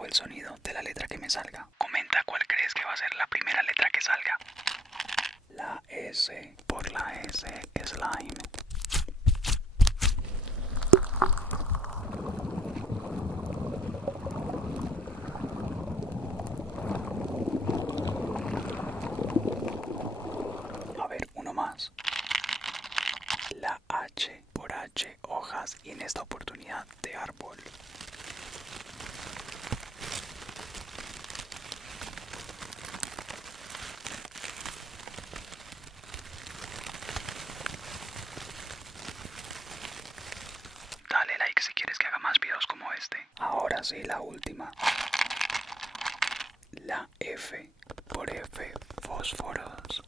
hago el sonido de la letra que me salga. Comenta cuál crees que va a ser la primera letra que salga. La S, por la S, slime. A ver, uno más. La H, por H, hojas, y en esta oportunidad de árbol. Dale like si quieres que haga más videos como este. Ahora sí, la última. La F, por F, fósforos.